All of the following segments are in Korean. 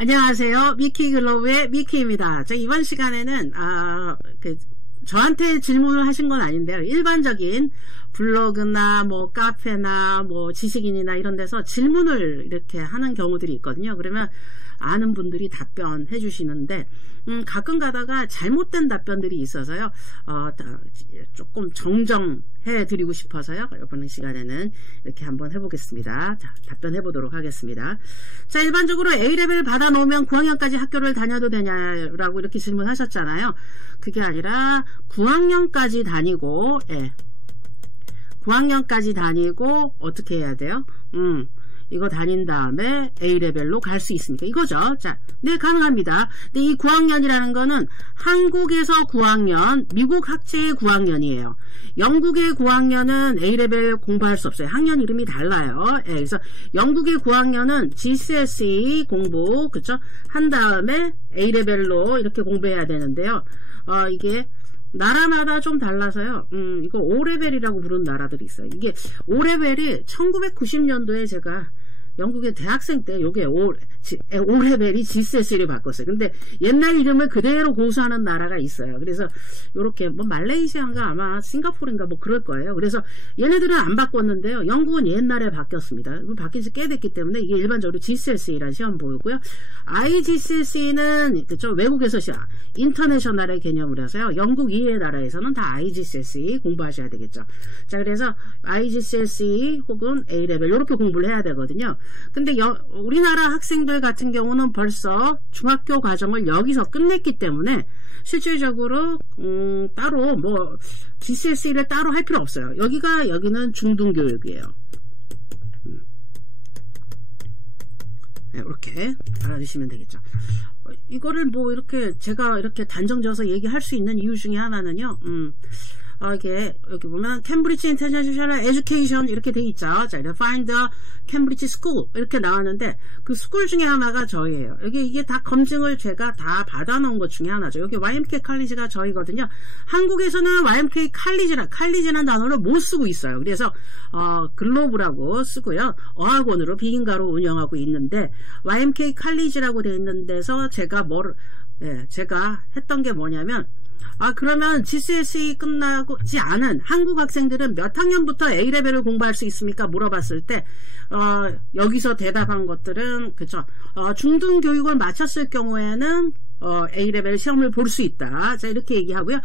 안녕하세요. 미키글로브의 미키입니다. 이번 시간에는 저한테 질문을 하신 건 아닌데요. 일반적인 블로그나 뭐 카페나 뭐 지식인이나 이런 데서 질문을 이렇게 하는 경우들이 있거든요. 그러면 아는 분들이 답변해 주시는데 가끔 가다가 잘못된 답변들이 있어서요. 조금 정정해 드리고 싶어서요. 이번 시간에는 이렇게 한번 해보겠습니다. 자, 답변해 보도록 하겠습니다. 자, 일반적으로 A레벨 받아 놓으면 9학년까지 학교를 다녀도 되냐라고 이렇게 질문하셨잖아요. 그게 아니라 9학년까지 다니고 9학년까지 다니고 어떻게 해야 돼요? 이거 다닌 다음에 A레벨로 갈 수 있습니까? 이거죠. 자, 네, 가능합니다. 근데 이 9학년이라는 거는 한국에서 9학년, 미국 학제의 9학년이에요. 영국의 9학년은 A레벨 공부할 수 없어요. 학년 이름이 달라요. 그래서 영국의 9학년은 GCSE 공부, 그쵸? 한 다음에 A레벨로 이렇게 공부해야 되는데요. 이게 나라마다 좀 달라서요. 이거 5레벨이라고 부르는 나라들이 있어요. 이게 5레벨이 1990년도에 제가 영국의 대학생 때 요게 5레벨이 GCSE를 바꿨어요. 근데 옛날 이름을 그대로 고수하는 나라가 있어요. 그래서 요렇게 뭐 말레이시아인가 아마 싱가포르인가 뭐 그럴 거예요. 그래서 얘네들은 안 바꿨는데요. 영국은 옛날에 바뀌었습니다. 바뀐 지 꽤 됐기 때문에 이게 일반적으로 GCSE라는 시험 보고요. IGCSE는 그쵸, 외국에서 인터내셔널의 개념을 해서요. 영국 이외의 나라에서는 다 IGCSE 공부하셔야 되겠죠. 자, 그래서 IGCSE 혹은 A레벨 이렇게 공부를 해야 되거든요. 근데 우리나라 학생들 같은 경우는 벌써 중학교 과정을 여기서 끝냈기 때문에 실질적으로 따로 뭐 GCSE를 따로 할 필요 없어요. 여기는 중등교육이에요. 네, 이렇게 알아두시면 되겠죠. 이거를 뭐 이렇게 제가 이렇게 단정져서 얘기할 수 있는 이유 중에 하나는요. 이게 여기 보면 캠브리지 인터내셔널 에듀케이션 이렇게 돼 있죠. 자, find the 캠브리지 스쿨 이렇게 나왔는데 그 스쿨 중에 하나가 저희예요. 이게 다 검증을 제가 다 받아놓은 것 중에 하나죠. 여기 YMK 칼리지가 저희거든요. 한국에서는 YMK 칼리지라는 단어를 못 쓰고 있어요. 그래서 글로브라고 쓰고요. 어학원으로 비인가로 운영하고 있는데 YMK 칼리지라고 돼 있는 데서 제가 제가 했던 게 뭐냐면 그러면 GCSE 끝나지 않은 한국 학생들은 몇 학년부터 A레벨을 공부할 수 있습니까? 물어봤을 때 여기서 대답한 것들은 그쵸, 중등교육을 마쳤을 경우에는 A레벨 시험을 볼 수 있다. 자, 이렇게 얘기하고요.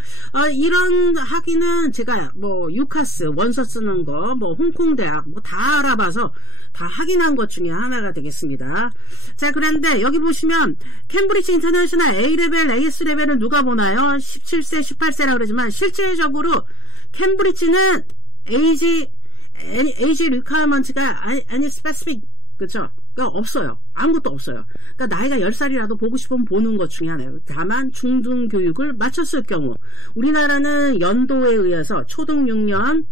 이런 학위는 제가 뭐 유카스 원서 쓰는 거, 뭐 홍콩대학 뭐 다 알아봐서 다 확인한 것 중에 하나가 되겠습니다. 자, 그런데 여기 보시면 캠브리지 인터내셔널 A레벨, AS레벨을 누가 보나요? 17세, 18세라고 그러지만 실질적으로 캠브리지는 age requirement가 아니 specific, 그쵸? 그러니까 없어요. 아무것도 없어요. 그러니까 나이가 10살이라도 보고 싶으면 보는 것 중에 하나예요. 다만 중등교육을 마쳤을 경우 우리나라는 연도에 의해서 초등 6년,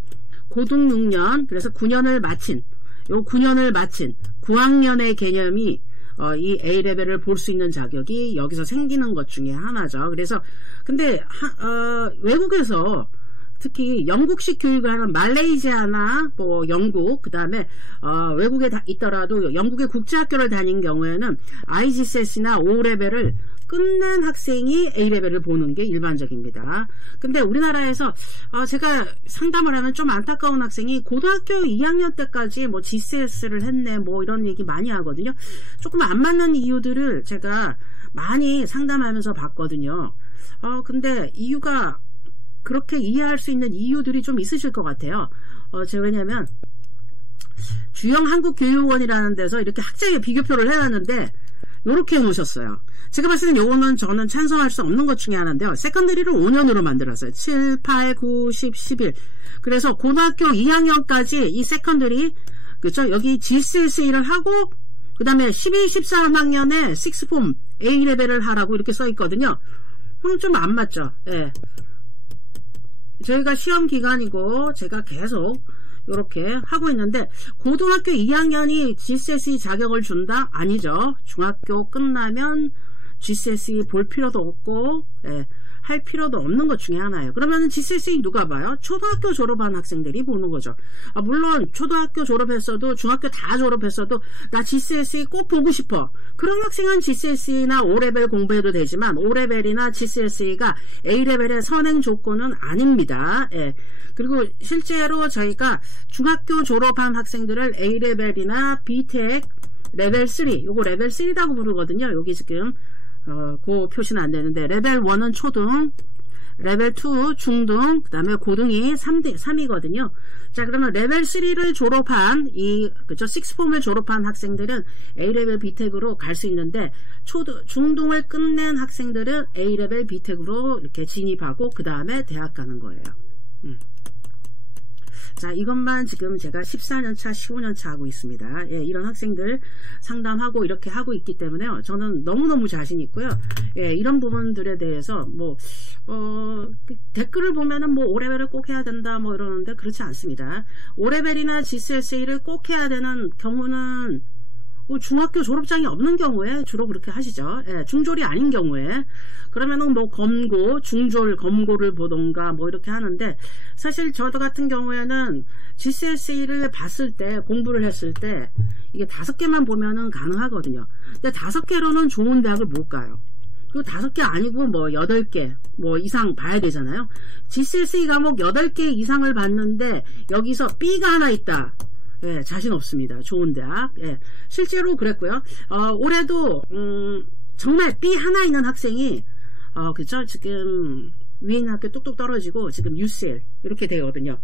고등 6년, 그래서 9년을 마친 9학년의 개념이 이 A레벨을 볼 수 있는 자격이 여기서 생기는 것 중에 하나죠. 그래서 근데 외국에서 특히 영국식 교육을 하는 말레이시아나 뭐 영국, 그 다음에 외국에 있더라도 영국의 국제학교를 다닌 경우에는 IGCSE나 O레벨을 끝낸 학생이 A레벨을 보는 게 일반적입니다. 근데 우리나라에서 제가 상담을 하면 좀 안타까운 학생이 고등학교 2학년 때까지 뭐 GCS를 했네 뭐 이런 얘기 많이 하거든요. 조금 안 맞는 이유들을 제가 많이 상담하면서 봤거든요. 근데 이유가 그렇게 이해할 수 있는 이유들이 좀 있으실 것 같아요. 왜냐면 주영 한국교육원이라는 데서 이렇게 학제의 비교표를 해놨는데 요렇게 해놓으셨어요. 제가 봤을 땐 요거는 저는 찬성할 수 없는 것 중에 하나인데요. 세컨더리를 5년으로 만들었어요. 7, 8, 9, 10, 11. 그래서 고등학교 2학년까지 이 세컨더리, 그렇죠? 여기 GCSE를 하고 그 다음에 12, 13학년에 식스폼 A레벨을 하라고 이렇게 써 있거든요. 좀 안 맞죠? 예. 저희가 시험 기간이고 제가 계속 이렇게 하고 있는데 고등학교 2학년이 GCSE 자격을 준다? 아니죠. 중학교 끝나면 GCSE 볼 필요도 없고 할 필요도 없는 것 중에 하나예요. 그러면 GCSE 누가 봐요? 초등학교 졸업한 학생들이 보는 거죠. 물론 초등학교 졸업했어도 중학교 다 졸업했어도 나 GCSE 꼭 보고 싶어. 그런 학생은 GCSE나 O레벨 공부해도 되지만 O레벨이나 GCSE가 A레벨의 선행 조건은 아닙니다. 예. 그리고 실제로 저희가 중학교 졸업한 학생들을 A레벨이나 BTEC 레벨 3, 요거 레벨 3라고 부르거든요. 여기 지금 그 표시는 안 되는데 레벨 1은 초등, 레벨 2 중등, 그 다음에 고등이 3이거든요. 자, 그러면 레벨 3를 졸업한 그죠? 6폼을 졸업한 학생들은 A레벨 B텍으로 갈 수 있는데 중등을 끝낸 학생들은 A레벨 B텍으로 이렇게 진입하고 그 다음에 대학 가는 거예요. 자, 이것만 지금 제가 14년차, 15년차 하고 있습니다. 예, 이런 학생들 상담하고 이렇게 하고 있기 때문에 저는 너무너무 자신 있고요. 예, 이런 부분들에 대해서 댓글을 보면은 O레벨을 꼭 해야 된다 이러는데 그렇지 않습니다. O레벨이나 GCSE를 꼭 해야 되는 경우는 중학교 졸업장이 없는 경우에 주로 그렇게 하시죠. 예, 중졸이 아닌 경우에. 그러면은 검고, 중졸 검고를 보던가 이렇게 하는데, 사실 저 같은 경우에는 GCSE를 봤을 때, 공부를 했을 때, 이게 5개만 보면은 가능하거든요. 근데 5개로는 좋은 대학을 못 가요. 그리고 5개 아니고 8개 이상 봐야 되잖아요. GCSE 과목 8개 이상을 봤는데, 여기서 B가 하나 있다. 예, 자신 없습니다. 좋은 대학. 예, 실제로 그랬고요. 올해도 정말 B 하나 있는 학생이 그쵸? 지금 위에 있는 학교 뚝뚝 떨어지고 지금 UCL 이렇게 되거든요.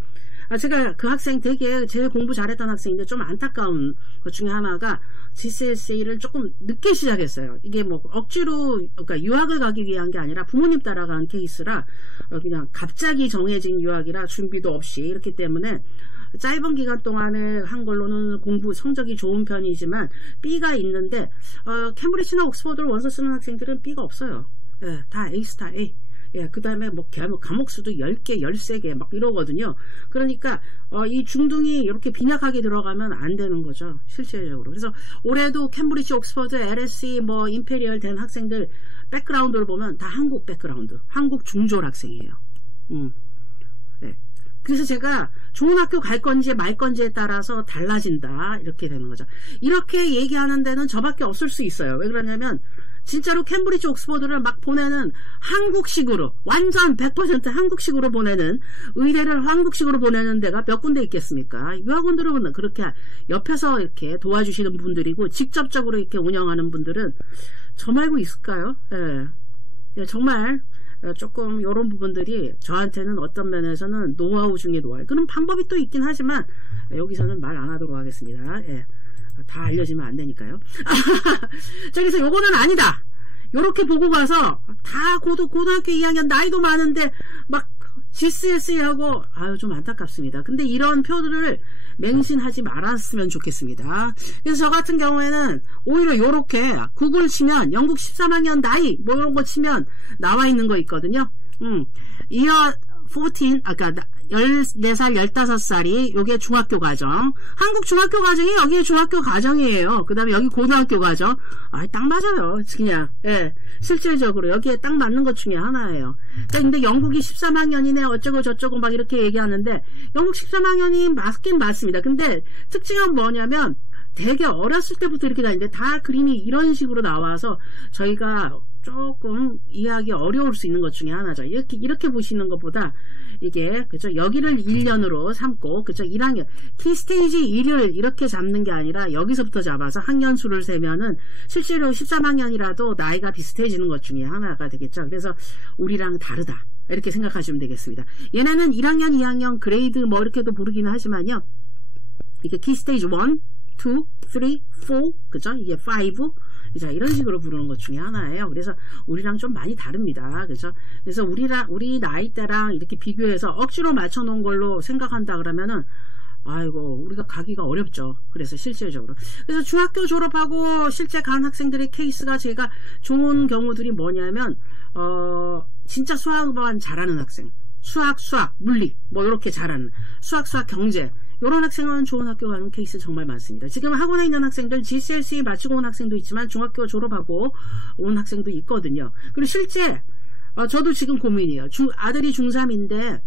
제가 그 학생 되게 제일 공부 잘했던 학생인데 좀 안타까운 것 중에 하나가 GCSE를 조금 늦게 시작했어요. 이게 억지로 그러니까 유학을 가기 위한 게 아니라 부모님 따라간 케이스라 그냥 갑자기 정해진 유학이라 준비도 없이 이렇기 때문에 짧은 기간 동안에 한 걸로는 공부 성적이 좋은 편이지만 B가 있는데 캠브리지나 옥스퍼드를 원서 쓰는 학생들은 B가 없어요. 예, 다 A스타 A. 예, 그 다음에 과목 수도 10개, 13개 이러거든요. 그러니까 이 중등이 이렇게 빈약하게 들어가면 안 되는 거죠. 실질적으로. 그래서 올해도 캠브리지, 옥스퍼드, LSE, 임페리얼 된 학생들 백그라운드를 보면 다 한국 백그라운드, 한국 중졸 학생이에요. 네. 그래서 제가 좋은 학교 갈 건지 말 건지에 따라서 달라진다 이렇게 되는 거죠. 이렇게 얘기하는 데는 저밖에 없을 수 있어요. 왜 그러냐면 진짜로 캠브리지 옥스퍼드를 막 보내는 한국식으로 완전 100% 한국식으로 보내는 의대를 한국식으로 보내는 데가 몇 군데 있겠습니까? 유학원들은 그렇게 옆에서 이렇게 도와주시는 분들이고 직접적으로 이렇게 운영하는 분들은 저 말고 있을까요? 예. 예, 정말 조금 이런 부분들이 저한테는 어떤 면에서는 노하우 중에 노하우. 그런 방법이 또 있긴 하지만 여기서는 말 안 하도록 하겠습니다. 예. 다 알려지면 안 되니까요. 자, 그래서 요거는 아니다. 요렇게 보고 가서 다 고등학교 2학년 나이도 많은데 막 GCSE하고 좀 안타깝습니다. 근데 이런 표들을 맹신하지 말았으면 좋겠습니다. 그래서 저 같은 경우에는 오히려 요렇게 구글 치면 영국 13학년 나이 이런 거 치면 나와 있는 거 있거든요. 이어 14, 아까 14살, 15살이 요게 중학교 과정. 한국 중학교 과정이 여기 중학교 과정이에요. 그 다음에 여기 고등학교 과정. 딱 맞아요. 그냥, 예. 실질적으로 여기에 딱 맞는 것 중에 하나예요. 근데 영국이 13학년이네, 어쩌고 저쩌고 막 이렇게 얘기하는데, 영국 13학년이 맞긴 맞습니다. 근데 특징은 뭐냐면, 되게 어렸을 때부터 이렇게 다니는데, 다 그림이 이런 식으로 나와서, 저희가 조금 이해하기 어려울 수 있는 것 중에 하나죠. 이렇게 보시는 것보다 이게 그죠? 여기를 1년으로 삼고 그죠? 1학년 키스테이지 1을 이렇게 잡는 게 아니라 여기서부터 잡아서 학년 수를 세면은 실제로 13학년이라도 나이가 비슷해지는 것 중에 하나가 되겠죠. 그래서 우리랑 다르다 이렇게 생각하시면 되겠습니다. 얘네는 1학년, 2학년 그레이드 이렇게도 부르기는 하지만요. 이게 키스테이지 1, 2, 3, 4 그죠? 이게 5 자, 이런 식으로 부르는 것 중에 하나예요. 그래서 우리랑 좀 많이 다릅니다. 그죠? 그래서 우리 나이대랑 이렇게 비교해서 억지로 맞춰놓은 걸로 생각한다 그러면은 아이고 우리가 가기가 어렵죠. 그래서 실질적으로 그래서 중학교 졸업하고 실제 간 학생들의 케이스가 제가 좋은 경우들이 뭐냐면 진짜 수학만 잘하는 학생, 수학, 물리 이렇게 잘하는 수학, 경제 이런 학생은 좋은 학교 가는 케이스 정말 많습니다. 지금 학원에 있는 학생들 GCSE 마치고 온 학생도 있지만 중학교 졸업하고 온 학생도 있거든요. 그리고 실제 저도 지금 고민이에요. 아들이 중3인데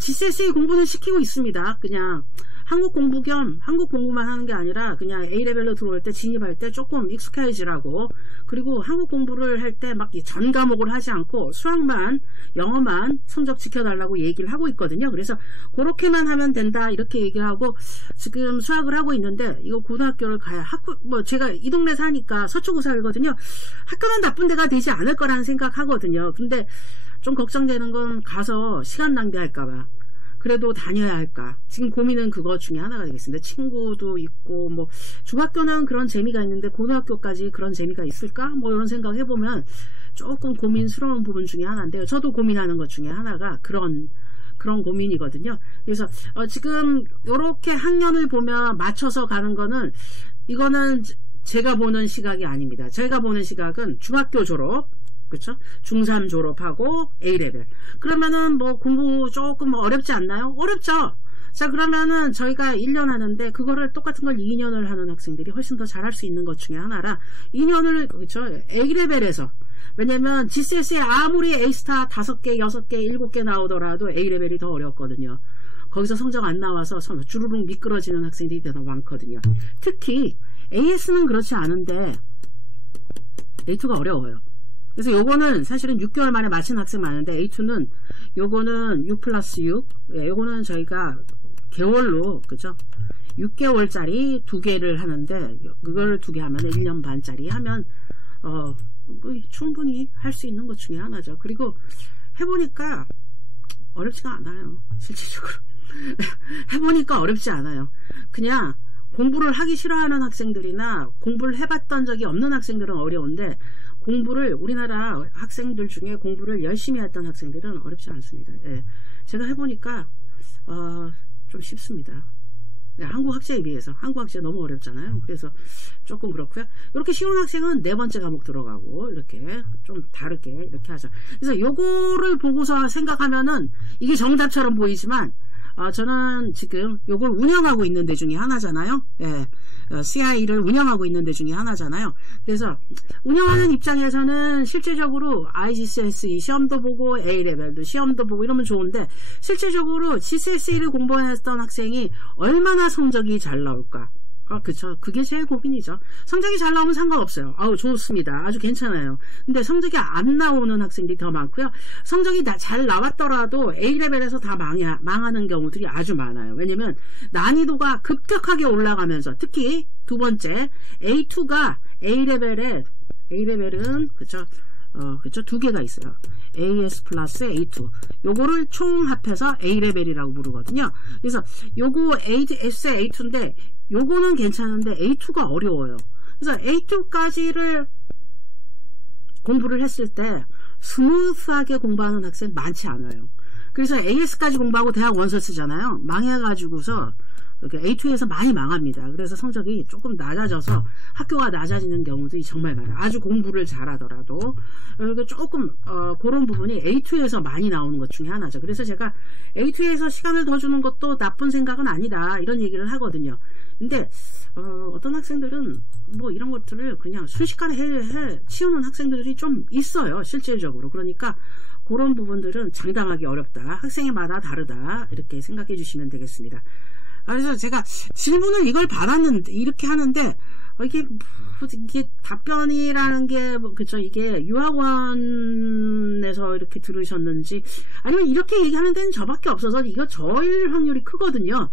GCSE 공부는 시키고 있습니다. 그냥 한국 공부 겸 한국 공부만 하는 게 아니라 그냥 A레벨로 들어올 때 진입할 때 조금 익숙해지라고, 그리고 한국 공부를 할 때 막 전 과목을 하지 않고 수학만 영어만 성적 지켜달라고 얘기를 하고 있거든요. 그래서 그렇게만 하면 된다 이렇게 얘기를 하고 지금 수학을 하고 있는데, 이거 고등학교를 가야 제가 이 동네 사니까 서초구 살거든요. 학교는 나쁜 데가 되지 않을 거라는 생각하거든요. 근데 좀 걱정되는 건 가서 시간 낭비할까봐. 그래도 다녀야 할까? 지금 고민은 그거 중에 하나가 되겠습니다. 친구도 있고, 중학교는 그런 재미가 있는데, 고등학교까지 그런 재미가 있을까? 이런 생각 해보면 조금 고민스러운 부분 중에 하나인데요. 저도 고민하는 것 중에 하나가 그런 고민이거든요. 그래서, 지금, 요렇게 학년을 보면 맞춰서 가는 거는, 이거는 제가 보는 시각이 아닙니다. 제가 보는 시각은 중학교 졸업, 그쵸? 중3 졸업하고 A레벨. 그러면은 공부 조금 어렵지 않나요? 어렵죠? 자, 그러면은 저희가 1년 하는데 그거를 똑같은 걸 2년을 하는 학생들이 훨씬 더 잘할 수 있는 것 중에 하나라 2년을, 그쵸? A레벨에서. 왜냐면 GCS에 아무리 A스타 5개, 6개, 7개 나오더라도 A레벨이 더 어렵거든요. 거기서 성적 안 나와서 주르륵 미끄러지는 학생들이 더 많거든요. 특히 AS는 그렇지 않은데 A2가 어려워요. 그래서 요거는 사실은 6개월 만에 마친 학생 많은데, A2는 요거는 6+6, 요거는 저희가 개월로, 그죠? 6개월짜리 2개를 하는데, 그걸 2개 하면 1년 반짜리 하면, 충분히 할 수 있는 것 중에 하나죠. 그리고 해보니까 어렵지가 않아요. 실질적으로. 해보니까 어렵지 않아요. 그냥 공부를 하기 싫어하는 학생들이나 공부를 해봤던 적이 없는 학생들은 어려운데, 공부를, 우리나라 학생들 중에 공부를 열심히 했던 학생들은 어렵지 않습니다. 예. 제가 해보니까 좀 쉽습니다. 네, 한국 학제에 비해서. 한국 학제 너무 어렵잖아요. 그래서 조금 그렇고요. 이렇게 쉬운 학생은 4번째 과목 들어가고 이렇게 좀 다르게 이렇게 하죠. 그래서 요거를 보고서 생각하면은 이게 정답처럼 보이지만, 저는 지금 요걸 운영하고 있는 데 중에 하나잖아요. 예. CI를 운영하고 있는 데 중에 하나잖아요. 그래서 운영하는 입장에서는 실제적으로 IGCSE 시험도 보고 A레벨도 시험도 보고 이러면 좋은데, 실제적으로 GCSE를 공부했던 학생이 얼마나 성적이 잘 나올까? 그쵸. 그게 제일 고민이죠. 성적이 잘 나오면 상관없어요. 좋습니다. 아주 괜찮아요. 근데 성적이 안 나오는 학생들이 더 많고요. 성적이 잘 나왔더라도 A레벨에서 다 망하는 경우들이 아주 많아요. 왜냐면 난이도가 급격하게 올라가면서, 특히 두 번째 A2가 A레벨은 그쵸. 그쵸. 2개가 있어요. AS 플러스 A2. 요거를 총 합해서 A레벨이라고 부르거든요. 그래서 요거 AS의 A2인데, 요거는 괜찮은데 A2가 어려워요. 그래서 A2까지를 공부를 했을 때 스무스하게 공부하는 학생 많지 않아요. 그래서 AS까지 공부하고 대학 원서 쓰잖아요. 망해가지고서 A2에서 많이 망합니다. 그래서 성적이 조금 낮아져서 학교가 낮아지는 경우들이 정말 많아요. 아주 공부를 잘하더라도. 조금 그런 부분이 A2에서 많이 나오는 것 중에 하나죠. 그래서 제가 A2에서 시간을 더 주는 것도 나쁜 생각은 아니다, 이런 얘기를 하거든요. 근데 어떤 학생들은 이런 것들을 그냥 순식간에 치우는 학생들이 좀 있어요, 실질적으로. 그러니까 그런 부분들은 장담하기 어렵다, 학생마다 다르다, 이렇게 생각해 주시면 되겠습니다. 그래서 제가 질문을 이걸 받았는데, 이렇게 하는데, 이게 답변이라는 게, 그쵸, 이게 유학원에서 이렇게 들으셨는지, 아니면 이렇게 얘기하는 데는 저밖에 없어서 이거 저일 확률이 크거든요.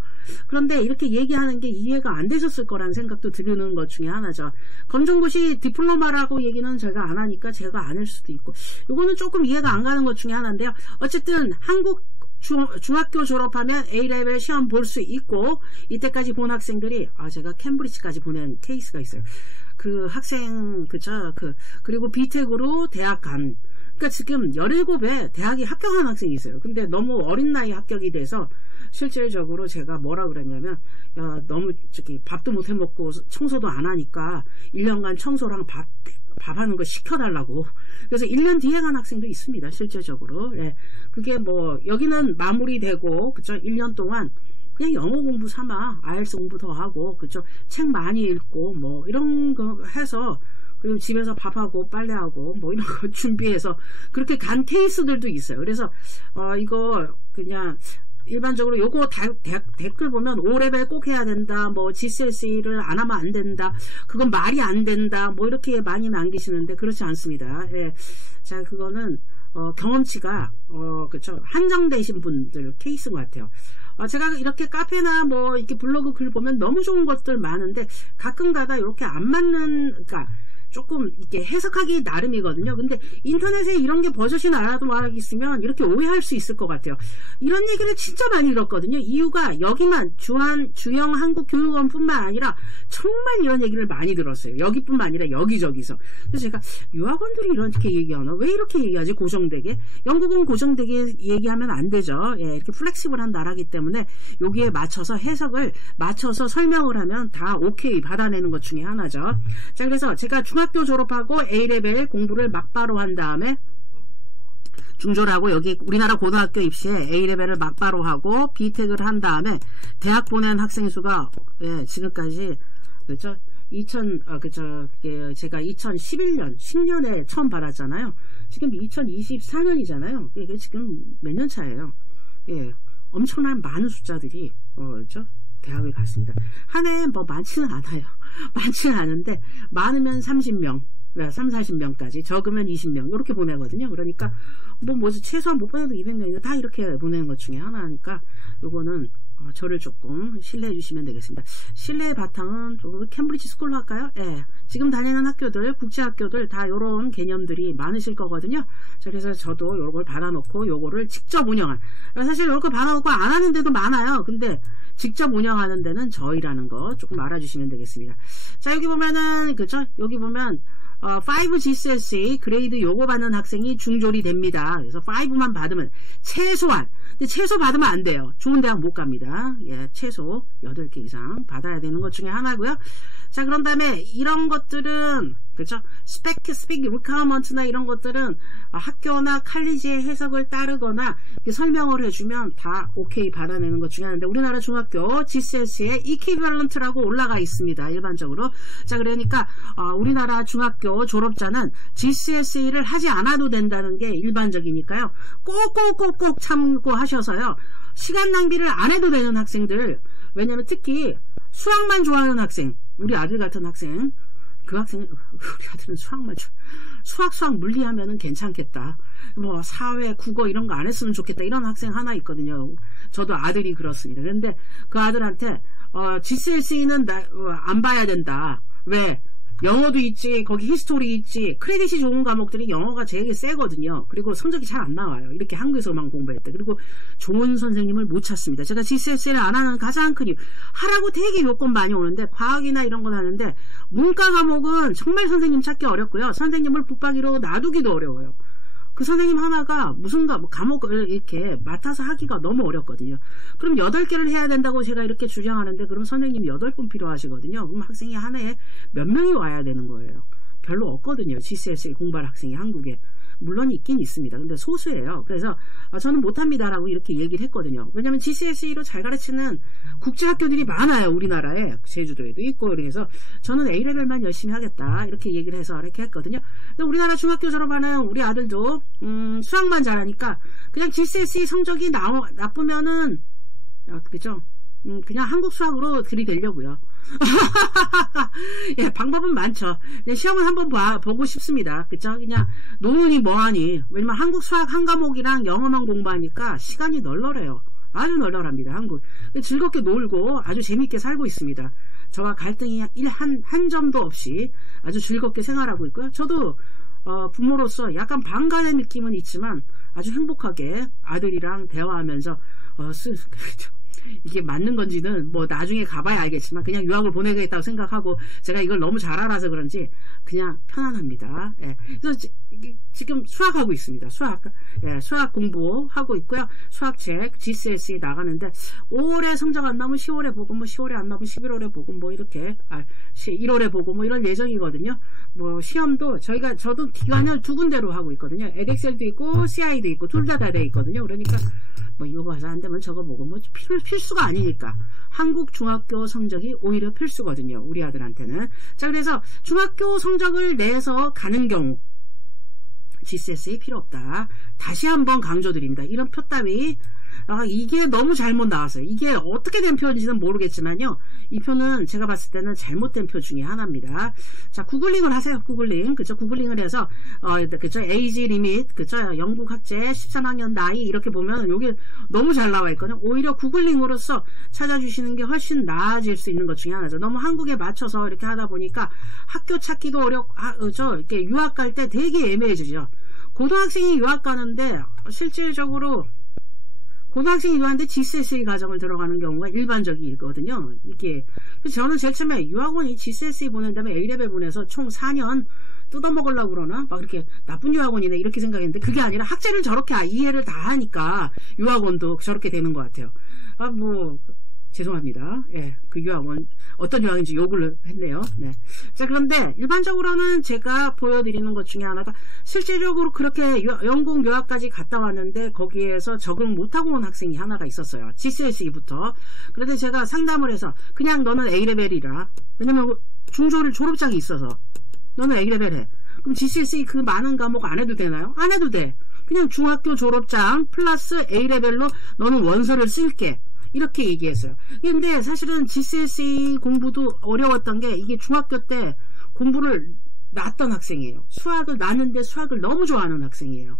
그런데 이렇게 얘기하는 게 이해가 안 되셨을 거라는 생각도 드는 것 중에 하나죠. 검정고시 디플로마라고 얘기는 제가 안 하니까 제가 아닐 수도 있고, 이거는 조금 이해가 안 가는 것 중에 하나인데요. 어쨌든 한국 중학교 졸업하면 A레벨 시험 볼 수 있고, 이때까지 본 학생들이, 제가 캠브리지까지 보낸 케이스가 있어요. 그 학생, 그쵸, 그리고 비텍으로 대학 간, 그러니까 지금 17에 대학에 합격한 학생이 있어요. 근데 너무 어린 나이에 합격이 돼서, 실질적으로 제가 뭐라 그랬냐면, 너무 밥도 못 해먹고 청소도 안 하니까 1년간 청소랑 밥하는 거 시켜달라고. 그래서 1년 뒤에 간 학생도 있습니다, 실제적으로. 예. 그게 여기는 마무리되고, 그쵸? 1년 동안 그냥 영어 공부 삼아, IELTS 공부 더 하고, 그쵸? 책 많이 읽고, 이런 거 해서, 그리고 집에서 밥하고 빨래하고 뭐 이런 거 준비해서 그렇게 간 케이스들도 있어요. 그래서 이거 그냥 일반적으로 요거 댓글 보면 5레벨 꼭 해야 된다, 뭐 GCSE를 안 하면 안 된다, 그건 말이 안 된다, 뭐 이렇게 많이 남기시는데 그렇지 않습니다. 예. 자, 그거는 경험치가 그쵸, 한정되신 분들 케이스인 것 같아요. 제가 이렇게 카페나 뭐 이렇게 블로그 글 보면 너무 좋은 것들 많은데 가끔가다 이렇게 안 맞는, 그러니까 조금 이렇게 해석하기 나름이거든요. 근데 인터넷에 이런 게 버젓이 나와 있으면 이렇게 오해할 수 있을 것 같아요. 이런 얘기를 진짜 많이 들었거든요. 이유가 여기만 주영 한국교육원 뿐만 아니라 정말 이런 얘기를 많이 들었어요. 여기뿐만 아니라 여기저기서. 그래서 제가 유학원들이 이렇게 얘기하나? 왜 이렇게 얘기하지? 고정되게? 영국은 고정되게 얘기하면 안 되죠. 예, 이렇게 플렉시블한 나라기 때문에 여기에 맞춰서 해석을 맞춰서 설명을 하면 다 오케이 받아내는 것 중에 하나죠. 자, 그래서 제가 중학교 졸업하고 A레벨 공부를 막바로 한 다음에 중졸하고 여기 우리나라 고등학교 입시에 A레벨을 막바로 하고 B텍을 한 다음에 대학 보낸 학생 수가 예, 지금까지 그렇죠? 제가 2011년 10년에 처음 받았잖아요. 지금 2024년이잖아요. 이게 지금 몇 년 차예요. 예, 엄청난 많은 숫자들이 그렇죠? 대학을 갔습니다. 한 해에 뭐 많지는 않아요. 많지는 않은데 많으면 30명, 30-40명까지, 적으면 20명 이렇게 보내거든요. 그러니까 뭐 최소한 못 보내도 200명이나 다 이렇게 보내는 것 중에 하나니까 요거는 저를 조금 신뢰해 주시면 되겠습니다. 신뢰의 바탕은 좀 캠브리지 스쿨로 할까요? 예. 지금 다니는 학교들, 국제학교들 다 요런 개념들이 많으실 거거든요. 그래서 저도 요걸 받아놓고 요거를 직접 운영한, 사실 요걸 받아놓고 안 하는 데도 많아요. 근데 직접 운영하는 데는 저희라는 거 조금 알아주시면 되겠습니다. 자, 여기 보면은 그쵸? 여기 보면 5 GCSE 그레이드 요거 받는 학생이 중졸이 됩니다. 그래서 5만 받으면 최소한, 근데 최소 받으면 안 돼요. 좋은 대학 못 갑니다. 예, 최소 8개 이상 받아야 되는 것 중에 하나고요. 자, 그런 다음에 이런 것들은 그렇죠? 스펙 리퀘어먼트나 이런 것들은 학교나 칼리지의 해석을 따르거나 설명을 해주면 다 오케이 받아내는 것 중에 하나인데, 우리나라 중학교 GCSE에 이퀴벌런트라고 올라가 있습니다. 일반적으로. 자, 그러니까 우리나라 중학교 졸업자는 GCSE를 하지 않아도 된다는 게 일반적이니까요. 꼭 참고하셔서요. 시간 낭비를 안 해도 되는 학생들, 왜냐면 특히 수학만 좋아하는 학생, 우리 아들 같은 학생, 그 학생, 우리 아들은 수학 물리하면은 괜찮겠다. 뭐 사회, 국어 이런 거 안 했으면 좋겠다. 이런 학생 하나 있거든요. 저도 아들이 그렇습니다. 그런데 그 아들한테 GCSE는 안 봐야 된다. 왜? 영어도 있지, 거기 히스토리 있지, 크레딧이 좋은 과목들이 영어가 제일 세거든요. 그리고 성적이 잘 안 나와요. 이렇게 한국에서만 공부할 때. 그리고 좋은 선생님을 못 찾습니다. 제가 GCSE를 안 하는 가장 큰 이유, 하라고 되게 요건 많이 오는데, 과학이나 이런 건 하는데 문과 과목은 정말 선생님 찾기 어렵고요. 선생님을 붙박이로 놔두기도 어려워요. 그 선생님 하나가 무슨 과목을 이렇게 맡아서 하기가 너무 어렵거든요. 그럼 8개를 해야 된다고 제가 이렇게 주장하는데, 그럼 선생님 8분 필요하시거든요. 그럼 학생이 한 해에 몇 명이 와야 되는 거예요. 별로 없거든요. GCSE 공부할 학생이 한국에. 물론 있긴 있습니다. 근데 소수예요. 그래서 저는 못합니다라고 이렇게 얘기를 했거든요. 왜냐면 GCSE로 잘 가르치는 국제학교들이 많아요. 우리나라에. 제주도에도 있고. 그래서 저는 A레벨만 열심히 하겠다 이렇게 얘기를 해서 이렇게 했거든요. 근데 우리나라 중학교 졸업하는 우리 아들도 수학만 잘하니까 그냥 GCSE 성적이 나쁘면은 그죠? 그냥 한국 수학으로 들이대려고요. 예, 방법은 많죠. 그냥 시험을 한번 보고 싶습니다. 그쵸? 그냥 노는이 뭐하니. 왜냐면 한국 수학 한 과목이랑 영어만 공부하니까 시간이 널널해요. 아주 널널합니다. 한국. 즐겁게 놀고 아주 재밌게 살고 있습니다. 저와 갈등이 한 점도 없이 아주 즐겁게 생활하고 있고요. 저도 부모로서 약간 반간의 느낌은 있지만 아주 행복하게 아들이랑 대화하면서 이게 맞는 건지는 뭐 나중에 가봐야 알겠지만 그냥 유학을 보내겠다고 생각하고, 제가 이걸 너무 잘 알아서 그런지 그냥 편안합니다. 예. 그래서 지금 수학하고 있습니다. 수학 공부하고 있고요. 수학책 GCSE 나가는데 5월에 성적 안 나오면 10월에 보고, 뭐 10월에 안 나오면 11월에 보고, 뭐 이렇게 1월에 보고 뭐 이런 예정이거든요. 뭐 시험도 저도 기간을 2군데로 하고 있거든요. 에덱셀도 있고 CI도 있고 둘 다 돼 있거든요. 그러니까 뭐 이거 봐서 안 되면 저거 보고 뭐 필수가 아니니까. 한국 중학교 성적이 오히려 필수거든요. 우리 아들한테는. 자, 그래서 중학교 성적을 내서 가는 경우 GCSE 필요 없다. 다시 한번 강조드립니다. 이런 표 따위 이게 너무 잘못 나왔어요. 이게 어떻게 된 표인지는 모르겠지만요. 이 표는 제가 봤을 때는 잘못된 표 중에 하나입니다. 자, 구글링을 하세요. 구글링. 그죠? 구글링을 해서, 그죠? 에이지 리밋, 그죠? 영국 학제 13학년 나이, 이렇게 보면 이게 너무 잘 나와 있거든요. 오히려 구글링으로서 찾아주시는 게 훨씬 나아질 수 있는 것 중에 하나죠. 너무 한국에 맞춰서 이렇게 하다 보니까 학교 찾기도 이렇게 유학 갈 때 되게 애매해지죠. 고등학생이 유학 가는데, 실질적으로, 고등학생이 유학하는데 GCSE 과정을 들어가는 경우가 일반적이거든요. 이게. 그래서 저는 제일 처음에 유학원이 GCSE 보낸 다음에 A레벨 보내서 총 4년 뜯어먹으려고 그러나? 막 이렇게 나쁜 유학원이네. 이렇게 생각했는데 그게 아니라 학제를 저렇게 이해를 다 하니까 유학원도 저렇게 되는 것 같아요. 죄송합니다. 예, 그 유학원, 어떤 유학인지 욕을 했네요. 네. 자, 그런데 일반적으로는 제가 보여드리는 것 중에 하나가 실제적으로 그렇게 영국 유학까지 갔다 왔는데 거기에서 적응 못하고 온 학생이 하나가 있었어요. GCSE부터. 그런데 제가 상담을 해서 그냥 너는 A레벨이라. 왜냐면 중졸 졸업장이 있어서. 너는 A레벨 해. 그럼 GCSE 그 많은 과목 안 해도 되나요? 안 해도 돼. 그냥 중학교 졸업장 플러스 A레벨로 너는 원서를 쓸게. 이렇게 얘기했어요. 근데 사실은 GCSE 공부도 어려웠던 게 이게 중학교 때 공부를 놨던 학생이에요. 수학을 놨는데 수학을 너무 좋아하는 학생이에요.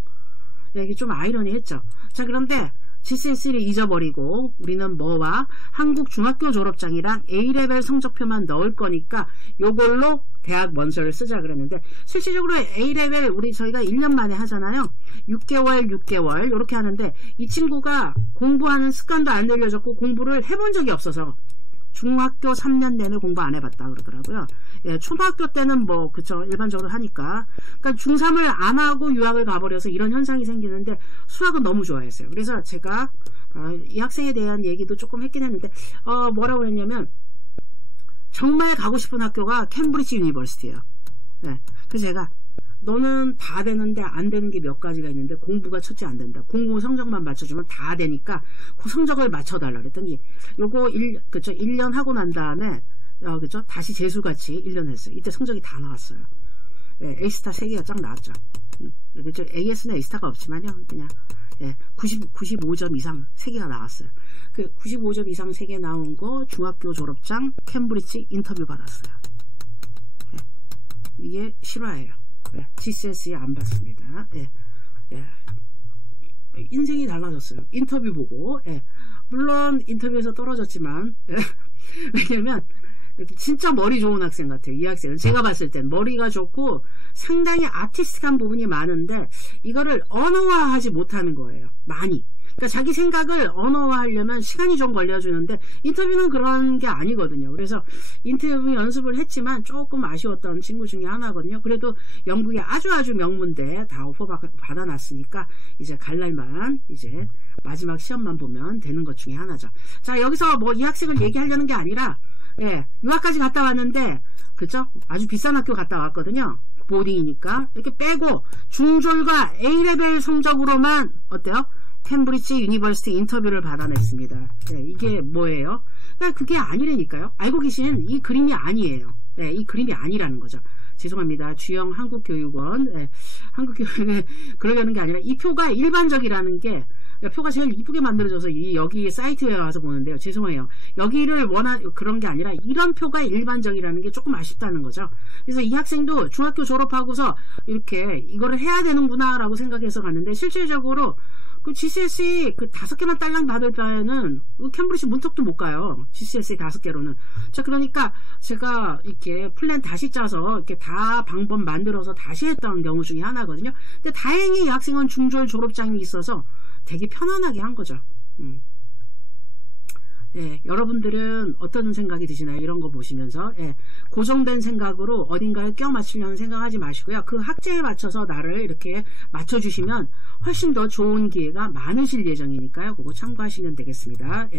이게 좀 아이러니했죠. 자, 그런데 GCSE를 잊어버리고 우리는 뭐와 한국 중학교 졸업장이랑 A레벨 성적표만 넣을 거니까 요걸로 대학 원서를 쓰자 그랬는데 실질적으로 A레벨 저희가 1년 만에 하잖아요. 6개월 이렇게 하는데 이 친구가 공부하는 습관도 안 들려졌고 공부를 해본 적이 없어서 중학교 3년 내내 공부 안 해봤다 그러더라고요. 예, 초등학교 때는 그쵸, 일반적으로 하니까. 그러니까 중3을 안 하고 유학을 가버려서 이런 현상이 생기는데 수학은 너무 좋아했어요. 그래서 제가 이 학생에 대한 얘기도 조금 했긴 했는데 뭐라고 했냐면 정말 가고 싶은 학교가 캠브리지 유니버시티예요. 네. 그래서 제가 너는 다 되는데 안 되는 게 몇 가지가 있는데 공부가 첫째 안 된다. 공부 성적만 맞춰주면 다 되니까 그 성적을 맞춰달라 그랬더니 요거 1년 하고 난 다음에 그죠? 다시 재수같이 1년 했어요. 이때 성적이 다 나왔어요. 예, A스타 3개가 쫙 나왔죠. 그죠? AS는 A스타가 없지만요. 그냥 95점 이상 3개가 나왔어요. 그 95점 이상 3개 나온 거 중학교 졸업장 캠브리지 인터뷰 받았어요. 예, 이게 실화예요. 예, GCSE 안 받습니다. 예, 인생이 달라졌어요. 인터뷰 보고. 예, 물론 인터뷰에서 떨어졌지만 왜냐면 진짜 머리 좋은 학생 같아요. 이 학생은 제가 봤을 땐 머리가 좋고 상당히 아티스틱한 부분이 많은데 이거를 언어화하지 못하는 거예요. 많이. 그러니까 자기 생각을 언어화하려면 시간이 좀 걸려주는데 인터뷰는 그런 게 아니거든요. 그래서 인터뷰 연습을 했지만 조금 아쉬웠던 친구 중에 하나거든요. 그래도 영국의 아주 명문대 다 오퍼 받아놨으니까 이제 갈 날만 이제 마지막 시험만 보면 되는 것 중에 하나죠. 자, 여기서 이 학생을 얘기하려는 게 아니라 유학까지 갔다 왔는데 그죠? 아주 비싼 학교 갔다 왔거든요. 보딩이니까 이렇게 빼고 중졸과 A레벨 성적으로만 어때요? 캠브리지 유니버시티 인터뷰를 받아냈습니다. 이게 뭐예요? 그게 아니라니까요. 알고 계신 이 그림이 아니에요. 이 그림이 아니라는 거죠. 죄송합니다. 주영 한국교육원 한국교육원에 그러려는 게 아니라 이 표가 일반적이라는 게 표가 제일 이쁘게 만들어져서 여기 사이트에 와서 보는데요. 죄송해요. 여기를 그런 게 아니라 이런 표가 일반적이라는 게 조금 아쉽다는 거죠. 그래서 이 학생도 중학교 졸업하고서 이렇게 이거를 해야 되는구나 라고 생각해서 갔는데 실질적으로 그 GCSE 그 5개만 딸랑 받을 바에는 캠브리지 문턱도 못 가요. GCSE 5개로는. 자, 그러니까 제가 이렇게 플랜 다시 짜서 이렇게 다 방법 만들어서 다시 했던 경우 중에 하나거든요. 근데 다행히 이 학생은 중졸 졸업장이 있어서 되게 편안하게 한 거죠. 여러분들은 어떤 생각이 드시나요? 이런 거 보시면서 고정된 생각으로 어딘가에 껴 맞추려는 생각하지 마시고요. 그 학제에 맞춰서 나를 이렇게 맞춰주시면 훨씬 더 좋은 기회가 많으실 예정이니까요. 그거 참고하시면 되겠습니다.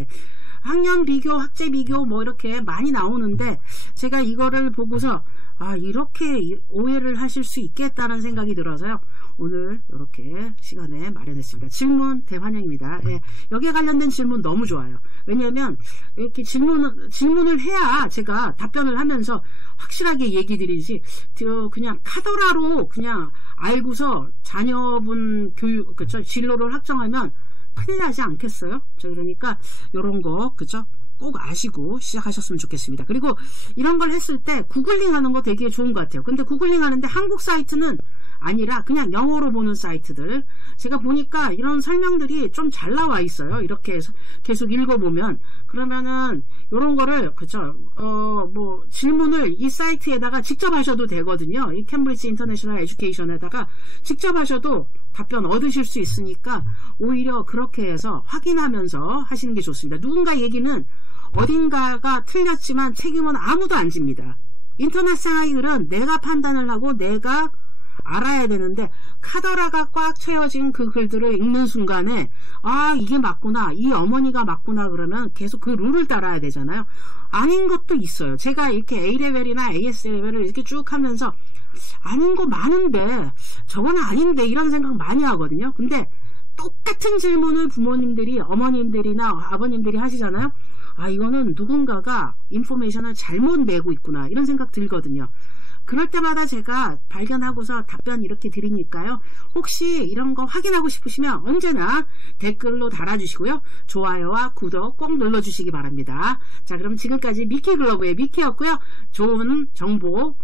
학년 비교, 학제 비교 이렇게 많이 나오는데 제가 이거를 보고서 이렇게 오해를 하실 수 있겠다는 생각이 들어서요. 오늘 이렇게 시간에 마련했습니다. 질문 대환영입니다. 예, 여기에 관련된 질문 너무 좋아요. 왜냐하면 이렇게 질문을 해야 제가 답변을 하면서 확실하게 얘기 드리지, 그냥 카더라로 그냥 알고서 자녀분 교육, 그쵸? 진로를 확정하면 큰일 나지 않겠어요? 그러니까 이런 거, 그쵸? 꼭 아시고 시작하셨으면 좋겠습니다. 그리고 이런 걸 했을 때 구글링 하는 거 되게 좋은 것 같아요. 근데 구글링 하는데 한국 사이트는 아니라 그냥 영어로 보는 사이트들, 제가 보니까 이런 설명들이 좀 잘 나와 있어요. 이렇게 해서 계속 읽어보면, 그러면은 이런 거를, 그쵸, 뭐 질문을 이 사이트에다가 직접 하셔도 되거든요. 이 캠브리지 인터내셔널 에듀케이션에다가 직접 하셔도 답변 얻으실 수 있으니까 오히려 그렇게 해서 확인하면서 하시는 게 좋습니다. 누군가 얘기는 어딘가가 틀렸지만 책임은 아무도 안 집니다. 인터넷 상의 글은 내가 판단을 하고 내가 알아야 되는데, 카더라가 꽉 채워진 그 글들을 읽는 순간에 아, 이게 맞구나, 이 어머니가 맞구나, 그러면 계속 그 룰을 따라야 되잖아요. 아닌 것도 있어요. 제가 이렇게 A레벨이나 AS레벨을 이렇게 쭉 하면서 아닌 거 많은데 저건 아닌데 이런 생각 많이 하거든요. 근데 똑같은 질문을 부모님들이, 어머님들이나 아버님들이 하시잖아요. 아, 이거는 누군가가 인포메이션을 잘못 내고 있구나, 이런 생각 들거든요. 그럴 때마다 제가 발견하고서 답변 이렇게 드리니까요. 혹시 이런 거 확인하고 싶으시면 언제나 댓글로 달아주시고요. 좋아요와 구독 꼭 눌러주시기 바랍니다. 자, 그럼 지금까지 미키글로브의 미키였고요. 좋은 정보,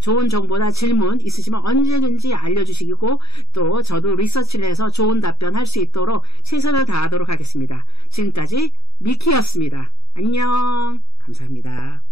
좋은 정보나 질문 있으시면 언제든지 알려주시고, 또 저도 리서치를 해서 좋은 답변 할 수 있도록 최선을 다하도록 하겠습니다. 지금까지 미키였습니다. 안녕. 감사합니다.